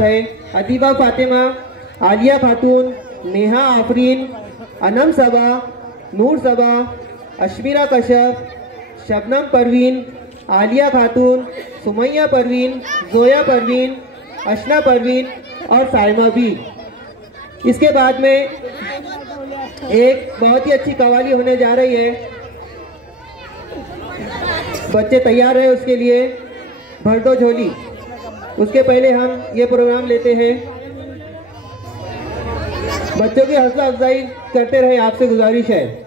है अदीबा फातिमा, आलिया खातून, नेहा आफरीन, अनम सबा, नूर सबा, अशमीरा कश्यप, शबनम परवीन, आलिया खातून, सुमैया परवीन, जोया परवीन, अशना परवीन और साइमा भी। इसके बाद में एक बहुत ही अच्छी कवाली होने जा रही है। बच्चे तैयार है उसके लिए, भर दो झोली। उसके पहले हम ये प्रोग्राम लेते हैं। बच्चों की हौसला अफजाई करते रहे, आपसे गुजारिश है।